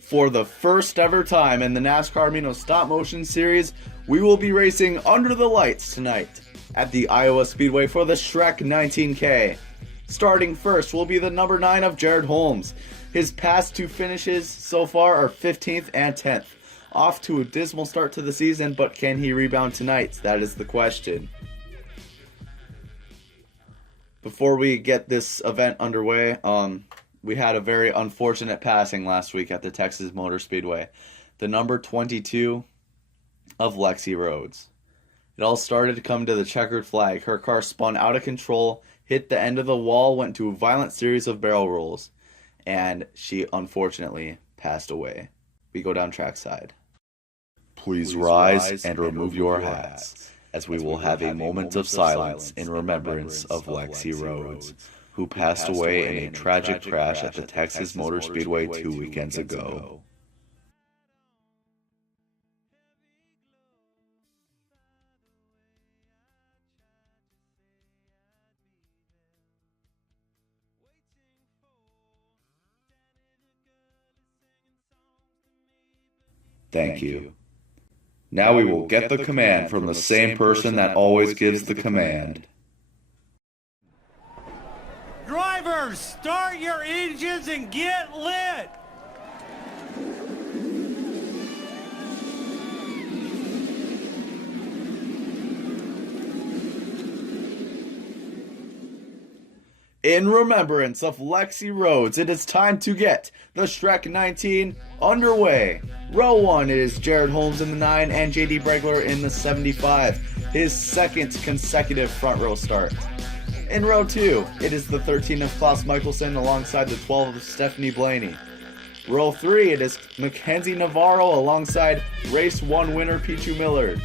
For the first ever time in the NASCAR Mino Stop Motion Series, we will be racing under the lights tonight at the Iowa Speedway for the Shrek 19K. Starting first will be the number 9 of Jared Holmes. His past two finishes so far are 15th and 10th. Off to a dismal start to the season, but can he rebound tonight? That is the question. Before we get this event underway, we had a very unfortunate passing last week at the Texas Motor Speedway. The number 22 of Lexi Rhodes. It all started to come to the checkered flag. Her car spun out of control, hit the end of the wall, went to a violent series of barrel rolls, and she unfortunately passed away. We go down trackside. Please rise and remove your hats, as we will have a moment of silence in remembrance of Lexi Rhodes, who passed away in a tragic crash at the Texas Motor Speedway 2 weekends ago. Thank you. Now we will get the command from the same person that always gives the command. Drivers, start your engines and get lit! In remembrance of Lexi Rhodes, it is time to get the Shrek 19 underway. Row 1 is Jared Holmes in the 9 and JD Bregler in the 75, his second consecutive front row start. In row 2, it is the 13 of Klaus Michelson alongside the 12 of Stephanie Blaney. Row 3, it is Mackenzie Navarro alongside race 1 winner Pichu Millard.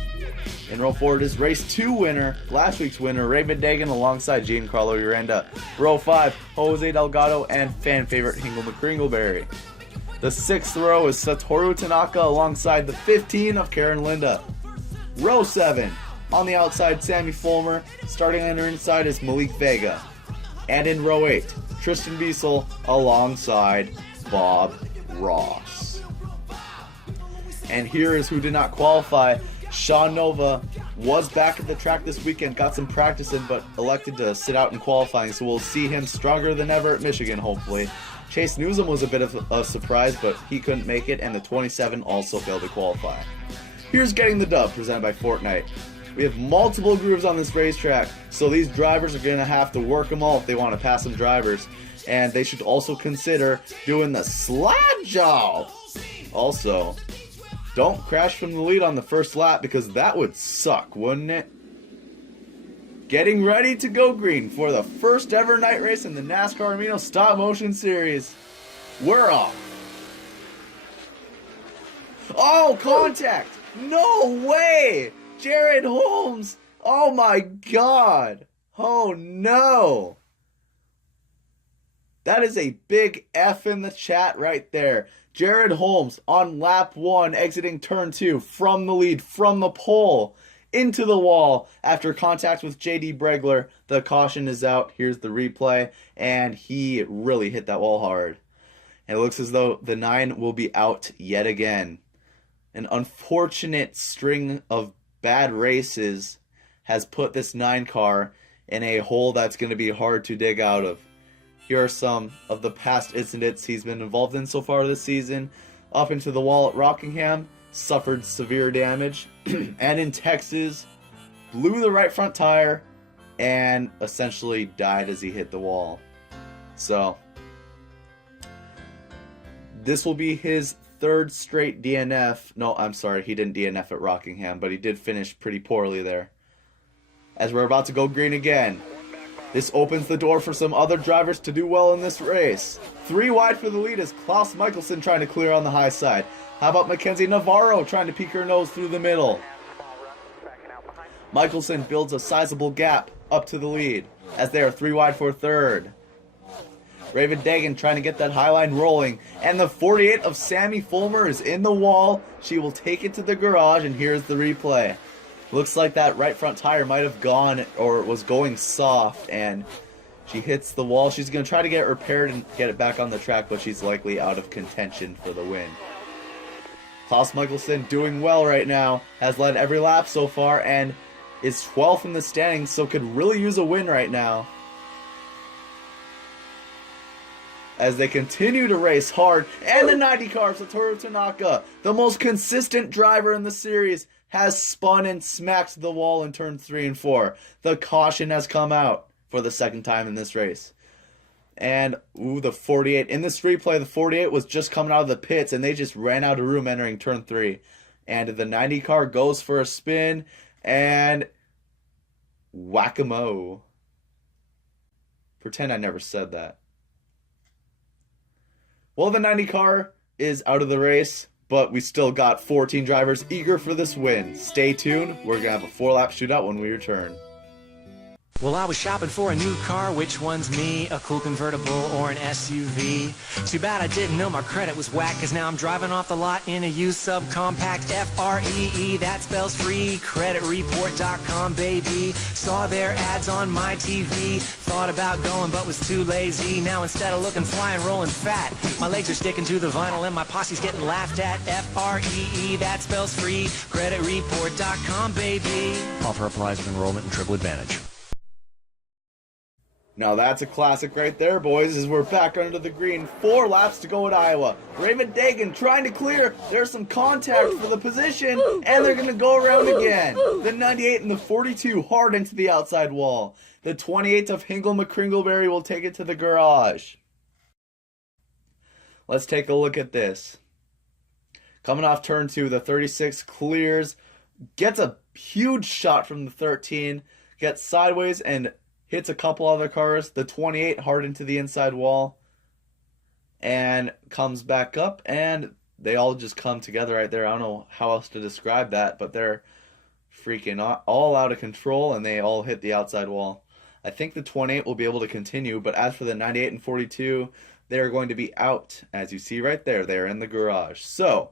In row 4, it is race 2 winner, last week's winner, Raven Dagan alongside Giancarlo Uranda. Row 5, Jose Delgado and fan favorite Hingle McCringleberry. The 6th row is Satoru Tanaka alongside the 15 of Karen Linda. Row 7, on the outside, Sammy Fulmer. Starting on her inside is Malik Vega. And in row 8, Tristan Biesel alongside Bob Ross. And here is who did not qualify. Sean Nova was back at the track this weekend, got some practice in, but elected to sit out in qualifying, so we'll see him stronger than ever at Michigan, hopefully. Chase Newsom was a bit of a surprise, but he couldn't make it, and the 27 also failed to qualify. Here's Getting the Dub, presented by Fortnite. We have multiple grooves on this racetrack, so these drivers are going to have to work them all if they want to pass some drivers, and they should also consider doing the slide job. Also, don't crash from the lead on the first lap, because that would suck, wouldn't it? Getting ready to go green for the first ever night race in the NASCAR Mino Stop Motion Series. We're off. Oh, contact! No way! Jared Holmes! Oh my god! Oh no! That is a big F in the chat right there. Jared Holmes on lap 1, exiting turn 2 from the lead, from the pole, into the wall after contact with JD Bregler. The caution is out. Here's the replay, and he really hit that wall hard. And it looks as though the 9 will be out yet again. An unfortunate string of bad races has put this 9 car in a hole that's going to be hard to dig out of. Here are some of the past incidents he's been involved in so far this season. Up into the wall at Rockingham, suffered severe damage. And in Texas, blew the right front tire and essentially died as he hit the wall. So, this will be his 3rd straight DNF. No, I'm sorry, he didn't DNF at Rockingham, but he did finish pretty poorly there. As we're about to go green again, this opens the door for some other drivers to do well in this race. 3 wide for the lead is Klaus Michelson trying to clear on the high side. How about Mackenzie Navarro trying to peek her nose through the middle? Michelson builds a sizable gap up to the lead as they are 3 wide for 3rd. Raven Dagan trying to get that high line rolling, and the 48 of Sammy Fulmer is in the wall. She will take it to the garage, and here's the replay. Looks like that right front tire might have gone or was going soft, and She hits the wall. She's going to try to get it repaired and get it back on the track, but she's likely out of contention for the win. Klaus Michelsen doing well right now. Has led every lap so far and is 12th in the standings, so could really use a win right now. As they continue to race hard, and the 90 car, Satoru Tanaka, the most consistent driver in the series, has spun and smacked the wall in turns 3 and 4. The caution has come out for the second time in this race. And, the 48. In this replay, the 48 was just coming out of the pits, and they just ran out of room entering turn 3. And the 90 car goes for a spin, and whack-a-mo. Pretend I never said that. Well, the 90 car is out of the race, but we still got 14 drivers eager for this win. Stay tuned. We're going to have a 4-lap shootout when we return. Well, I was shopping for a new car. Which one's me? A cool convertible or an SUV? Too bad I didn't know my credit was whack, cause now I'm driving off the lot in a used subcompact. F-R-E-E, that spells free. Creditreport.com, baby. Saw their ads on my TV. Thought about going but was too lazy. Now instead of looking fly and rolling fat, my legs are sticking to the vinyl and my posse's getting laughed at. F-R-E-E, that spells free. Creditreport.com, baby. Offer applies with enrollment and triple advantage. Now that's a classic right there, boys, as we're back under the green. 4 laps to go at Iowa. Raven Dagan trying to clear. There's some contact for the position, and they're going to go around again. The 98 and the 42 hard into the outside wall. The 28 of Hingle McCringleberry will take it to the garage. Let's take a look at this. Coming off turn 2, the 36 clears, gets a huge shot from the 13, gets sideways and hits a couple other cars. The 28 hard into the inside wall and comes back up, and they all just come together right there. I don't know how else to describe that, but they're freaking all out of control, and they all hit the outside wall. I think the 28 will be able to continue, but as for the 98 and 42, they're going to be out. As you see right there, they're in the garage. So,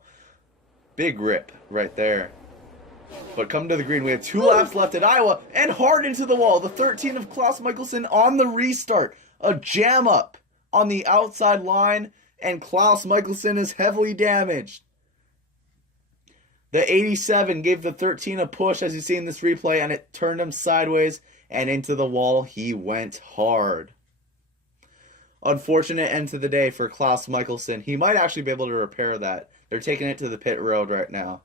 big rip right there. But come to the green, we have 2 laps left at Iowa, and hard into the wall. The 13 of Klaus Michelsen on the restart. A jam up on the outside line, and Klaus Michelsen is heavily damaged. The 87 gave the 13 a push, as you see in this replay, and it turned him sideways, and into the wall he went hard. Unfortunate end to the day for Klaus Michelsen. He might actually be able to repair that. They're taking it to the pit road right now.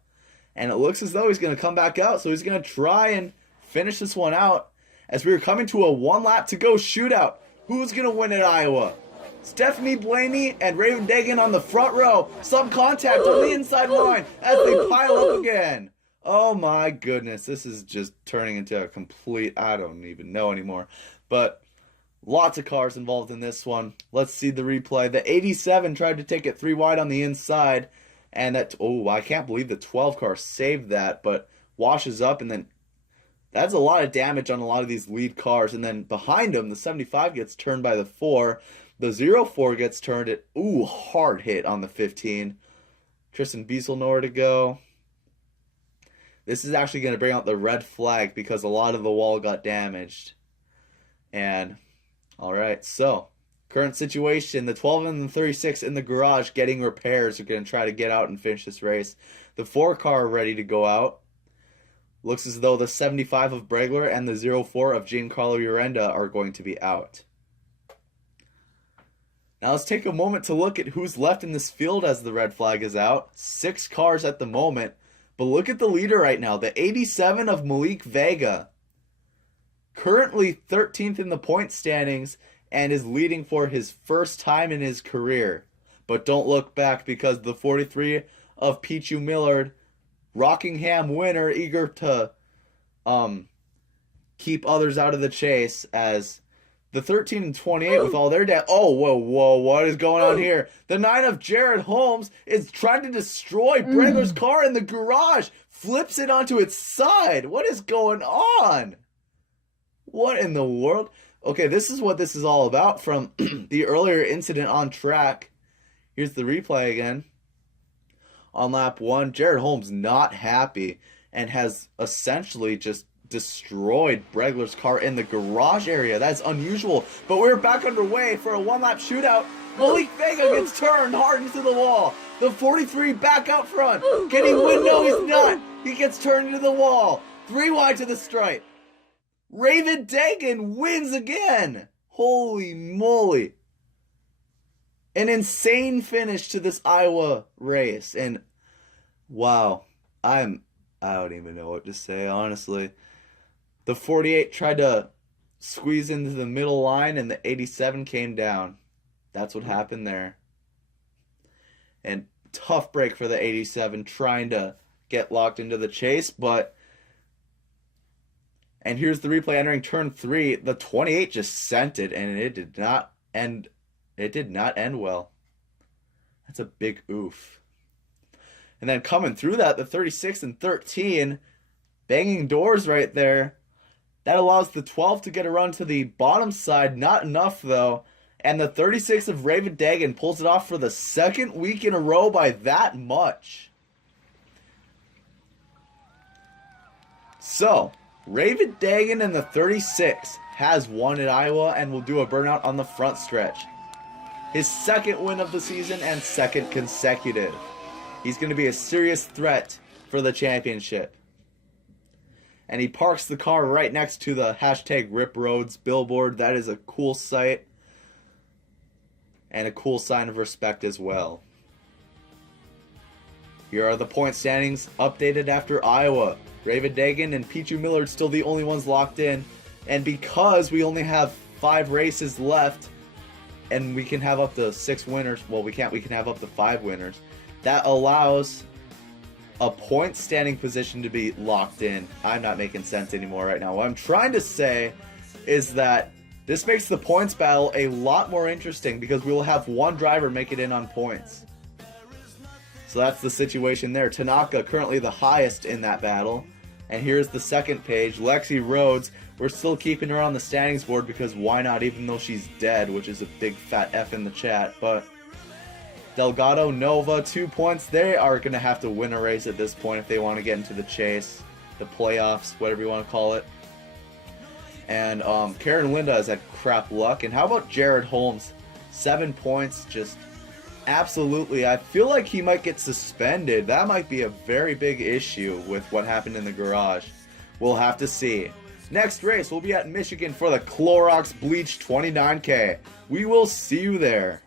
And it looks as though he's going to come back out, so he's going to try and finish this one out. As we are coming to a 1-lap to go shootout. Who's going to win at Iowa? Stephanie Blaney and Raven Dagan on the front row. Some contact on the inside line as they pile up again. Oh my goodness, this is just turning into a complete, I don't even know anymore. But lots of cars involved in this one. Let's see the replay. The 87 tried to take it 3 wide on the inside. And that, I can't believe the 12 car saved that, but washes up, and then that's a lot of damage on a lot of these lead cars. And then behind him, the 75 gets turned by the 4. The 04 gets turned at, hard hit on the 15. Tristan Biesel nowhere to go. This is actually going to bring out the red flag because a lot of the wall got damaged. And, alright, so current situation, the 12 and the 36 in the garage getting repairs are going to try to get out and finish this race. The 4 car ready to go out. Looks as though the 75 of Bregler and the 04 of Giancarlo Urenda are going to be out. Now let's take a moment to look at who's left in this field as the red flag is out. 6 cars at the moment. But look at the leader right now, the 87 of Malik Vega. Currently 13th in the point standings, and is leading for his first time in his career. But don't look back, because the 43 of Pichu Millard, Rockingham winner, eager to keep others out of the chase, as the 13 and 28 with all their whoa, what is going on here? The 9 of Jared Holmes is trying to destroy Bregler's car in the garage, flips it onto its side. What is going on? What in the world? Okay, this is what this is all about from the earlier incident on track. Here's the replay again. On lap 1, Jared Holmes not happy and has essentially just destroyed Bregler's car in the garage area. That's unusual, but we're back underway for a one-lap shootout. Malik Vega gets turned hard into the wall. The 43 back out front. Can he win? No, he's not. He gets turned into the wall. 3 wide to the stripe. Raven Dagan wins again. Holy moly. An insane finish to this Iowa race. And wow, I don't even know what to say, honestly. The 48 tried to squeeze into the middle line and the 87 came down. That's what happened there. And tough break for the 87 trying to get locked into the chase, but and here's the replay entering turn 3. The 28 just sent it and it did not end well. That's a big oof. And then coming through that, the 36 and 13 banging doors right there. That allows the 12 to get a run to the bottom side. Not enough, though. And the 36 of Raven Dagan pulls it off for the second week in a row by that much. So, Raven Dagan and the 36 has won at Iowa and will do a burnout on the front stretch. His second win of the season and second consecutive. He's going to be a serious threat for the championship. And he parks the car right next to the hashtag Rip Roads billboard. That is a cool sight. And a cool sign of respect as well. Here are the point standings updated after Iowa. Raven Dagan and Pichu Millard still the only ones locked in. And because we only have 5 races left, and we can have up to 6 winners, well, we can have up to 5 winners, that allows a point standing position to be locked in. I'm not making sense anymore right now. What I'm trying to say is that this makes the points battle a lot more interesting because we will have one driver make it in on points. So that's the situation there. Tanaka currently the highest in that battle. And here's the second page. Lexi Rhodes, we're still keeping her on the standings board because why not, even though she's dead, which is a big fat F in the chat. But Delgado, Nova, 2 points. They are going to have to win a race at this point if they want to get into the chase, the playoffs, whatever you want to call it. And Karen Linda has had crap luck. And how about Jared Holmes? 7 points, just absolutely. I feel like he might get suspended. That might be a very big issue with what happened in the garage. We'll have to see. Next race, we'll be at Michigan for the Clorox Bleach 29K. We will see you there.